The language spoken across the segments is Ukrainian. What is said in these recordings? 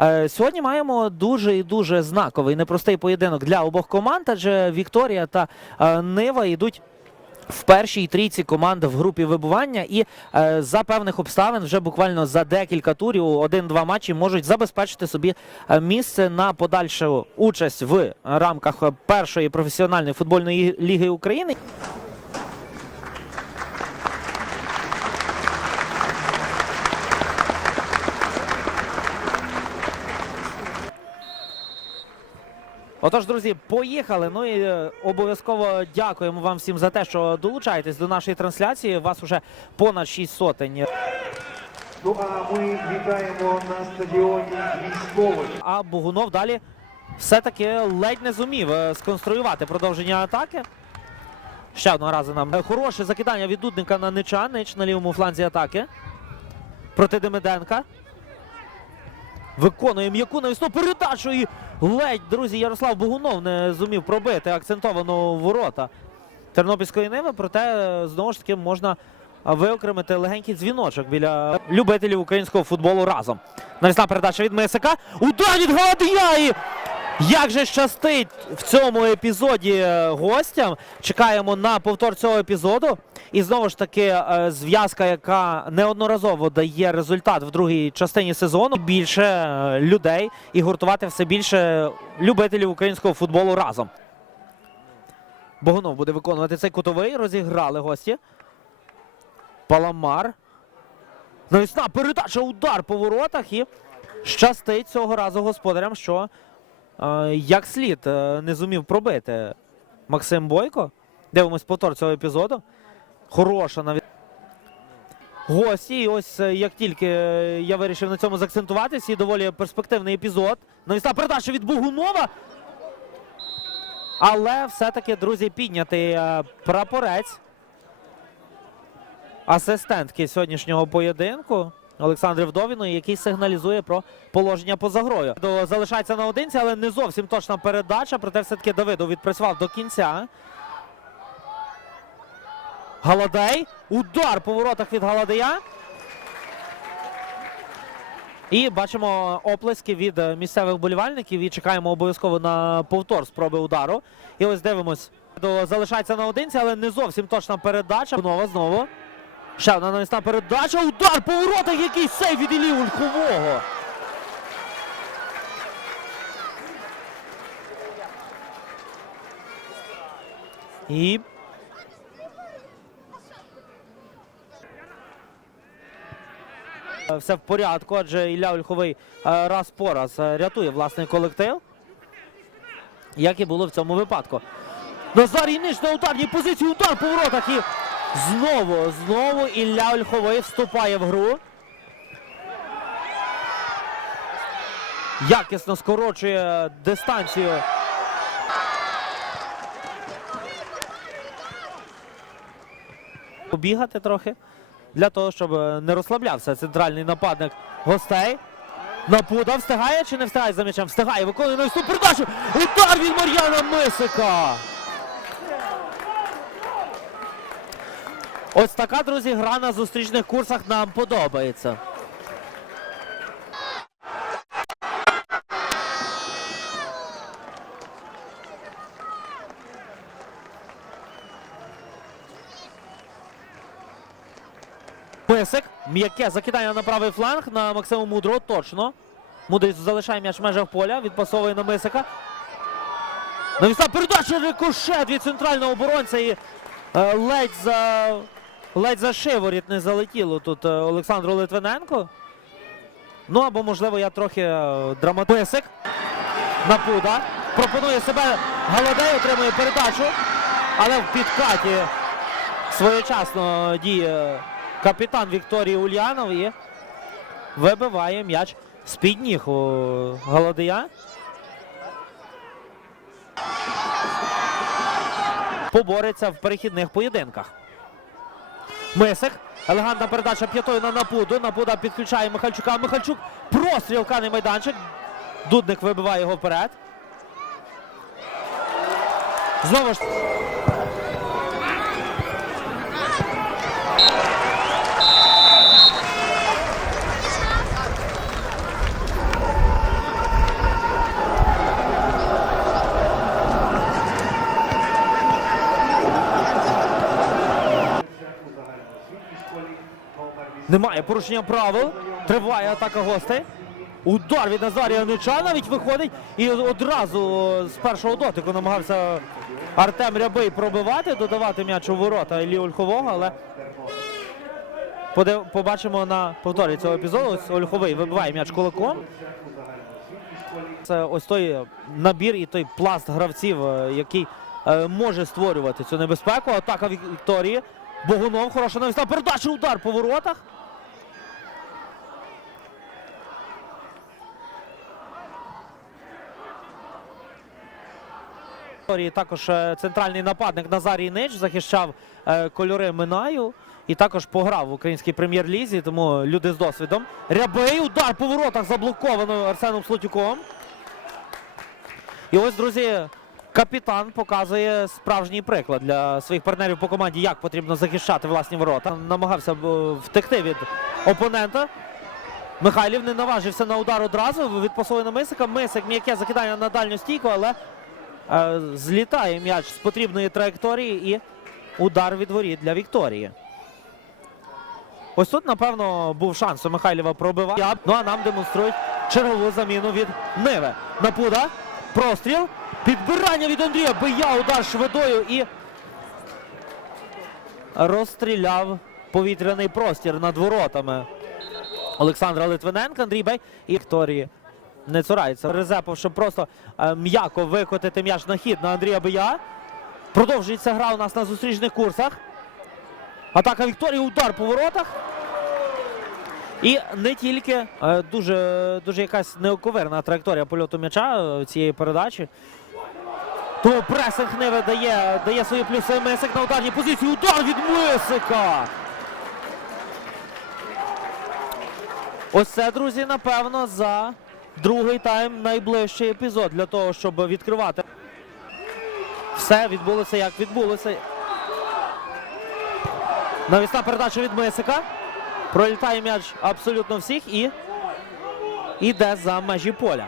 Е, Сьогодні маємо дуже і дуже знаковий непростий поєдинок для обох команд, адже Вікторія та е, Нива йдуть. В першій трійці команд в групі вибування і е, за певних обставин вже буквально за декілька турів, один-два матчі можуть забезпечити собі е, місце на подальшу участь в рамках першої професіональної футбольної ліги України. Отож, друзі, поїхали. Ну і е, обов'язково дякуємо вам всім за те, що долучаєтесь до нашої трансляції. Вас уже понад 6 сотень. Ну а ми вітаємо на стадіоні військових. А Богунов далі все-таки ледь не зумів е, сконструювати продовження атаки. Ще одного разу нам Е, хороше закидання від Дудника на Нича. Нич на лівому фланзі атаки. Проти Демиденка. Виконує м'яку навісну передачу і ледь, друзі, Ярослав Богунов не зумів пробити акцентовано ворота Тернопільської Ниви. Проте знову ж таки можна виокремити легенький дзвіночок біля любителів українського футболу разом. Навісна передача від Мисика. Удар від Галадія! Як же щастить в цьому епізоді е, гостям. Чекаємо на повтор цього епізоду. І знову ж таки, е, зв'язка, яка неодноразово дає результат в другій частині сезону. Більше е, людей і гуртувати все більше любителів українського футболу разом. Богунов буде виконувати цей кутовий. Розіграли гості. Паламар. Навісна передача, удар по воротах і щастить цього разу господарям, що як слід е, не зумів пробити Максим Бойко. Дивимось повтор цього епізоду. Хороша навіть. Гості, і ось е, як тільки е, я вирішив на цьому закцентуватися, і доволі перспективний епізод. Навісна передача від Богунова. Але все-таки, друзі, піднятий прапорець асистентки сьогоднішнього поєдинку Олександри Вдовіної, який сигналізує про положення поза грою. Залишається наодинці, але не зовсім точна передача. Проте все-таки Давидов відпрацював до кінця. Галадей. Удар по воротах від Галадея. І бачимо оплески від місцевих болівальників і чекаємо обов'язково на повтор спроби удару. І ось дивимось. Залишається наодинці, але не зовсім точна передача. Знову знову. Ще одна навісна передача. Удар по воротах. Який сейв від Іллі Ольхового. І все в порядку, адже Ілля Ольховий е, раз по раз е, рятує власний колектив. Як і було в цьому випадку. Назарій Ниш на ударній позиції. Удар по воротах. І знову, знову Ілля Ольховий вступає в гру. Якісно скорочує дистанцію. Побігати трохи для того, щоб е, не розслаблявся центральний нападник гостей. Напуда встигає чи не встигає за м'ячем? Встигає, виконує навісну передачу. Удар від Мар'яна Мисика. Ось така, друзі, гра на зустрічних курсах нам подобається. Мисик. М'яке закидання на правий фланг на Максима Мудрого. Точно. Мудрий залишає м'яч в межах поля. Відпасовує на Мисика. Навісна передача рикошет від центрального оборонця і е, ледь за ледь за шиворіт не залетіло тут е, Олександру Литвиненко. Ну або, можливо, я трохи е, драматик. Мисик. Напуда. Пропонує себе Галадей, отримує передачу. Але в підкаті своєчасно діє капітан Вікторії Ульянов і вибиває м'яч з-під ніг у Галадия. Побореться в перехідних поєдинках. Мисик. Елегантна передача п'ятою на Напуду. Напуда підключає Михальчука. Михальчук простріл каний майданчик. Дудник вибиває його вперед. Знову ж. Немає порушення правил. Триває атака гостей. Удар від Назарія Нича навіть виходить. І одразу з першого дотику намагався Артем Рябий пробивати, додавати м'яч у ворота Іллі Ольхового, але побачимо на повторі цього епізоду. Ось Ольховий вибиває м'яч кулаком. Це ось той набір і той пласт гравців, е, який е, може створювати цю небезпеку. Атака Вікторії. Богунов, хороша навісна передача, удар по воротах. Також е, центральний нападник Назарій Нич захищав е, кольори Минаю і також пограв в українській прем'єр-лізі, тому люди з досвідом. Рябий удар по воротах заблоковано Арсеном Слотюком. І ось, друзі, капітан показує справжній приклад для своїх партнерів по команді, як потрібно захищати власні ворота. Намагався втекти від опонента. Михайлів не наважився на удар одразу. Відпасовує на Мисика. Мисик м'яке закидання на дальню стійку, але е, злітає м'яч з потрібної траєкторії і удар від воріт для Вікторії. Ось тут, напевно, був шанс у Михайлєва пробивати. Ну а нам демонструють чергову заміну від Ниви. Напуда. Простріл. Підбирання від Андрія. Бия удар швидою і розстріляв повітряний простір над воротами. Олександра Литвиненка, Андрій Бей і Вікторії не цурається. Резепов, щоб просто е, м'яко викотити м'яч на хід на Андрія Бия. Продовжується гра у нас на зустрічних курсах. Атака Вікторії, удар по воротах. І не тільки е, дуже, дуже якась неоковирна траєкторія польоту м'яча е, цієї передачі. Тому пресинг не видає, дає свої плюси Мисик на ударній позиції. Удар від Мисика. Ось це, друзі, напевно, за другий тайм найближчий епізод для того, щоб відкривати. Все відбулося як відбулося. Навісна передача від Мисика. Пролітає м'яч абсолютно всіх і йде за межі поля.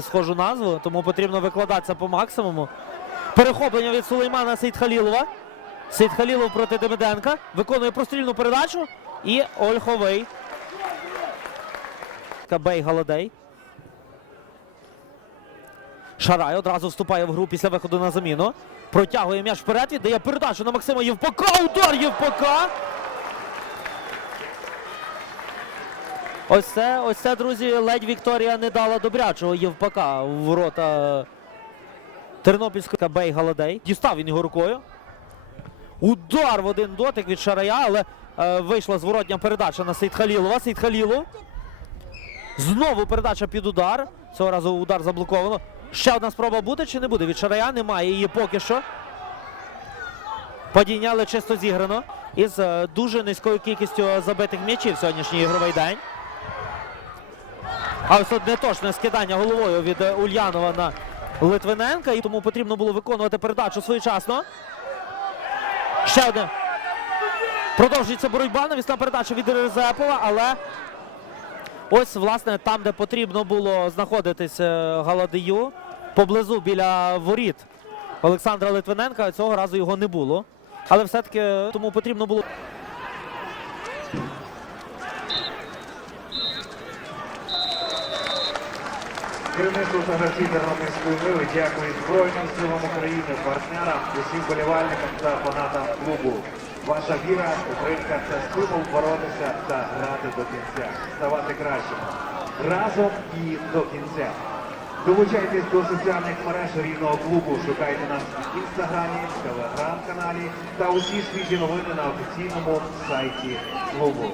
Схожу назву, тому потрібно викладатися по максимуму. Перехоплення від Сулеймана Сейдхалілова. Сейдхалілов проти Демиденка. Виконує прострільну передачу. І Ольховий. Кабей Галадей. Шарай одразу вступає в гру після виходу на заміну. Протягує м'яч вперед, віддає передачу на Максима Євпака. Удар Євпака. Ось це, ось це, друзі, ледь Вікторія не дала добрячого Євпака в ворота Тернопільського Кабей Галадей. Дістав він його рукою. Удар в один дотик від Шарая, але е, вийшла зворотня передача на Сейдхалілова. Сейдхалілов. Знову передача під удар. Цього разу удар заблоковано. Ще одна спроба буде чи не буде від Шарая? Немає її поки що. Падіння, чисто зіграно. Із е, дуже низькою кількістю забитих м'ячів сьогоднішній ігровий день. А ось тут неточне скидання головою від е, Ульянова на Литвиненка. І тому потрібно було виконувати передачу своєчасно. Ще одне. Продовжується боротьба. Навісна передача від Резепова, але ось, власне, там, де потрібно було знаходитись е, Галадію, поблизу біля воріт Олександра Литвиненка, цього разу його не було. Але все-таки е, тому потрібно було. Керівництво та гравці Тернопільської ниви дякую Збройним силам України, партнерам, усім болівальникам та фанатам клубу. Ваша віра, підтримка це стимул боротися та грати до кінця, ставати кращим. Разом і до кінця. Долучайтесь до соціальних мереж рідного клубу. Шукайте нас в інстаграмі, телеграм-каналі та усі свіжі новини на офіційному сайті клубу.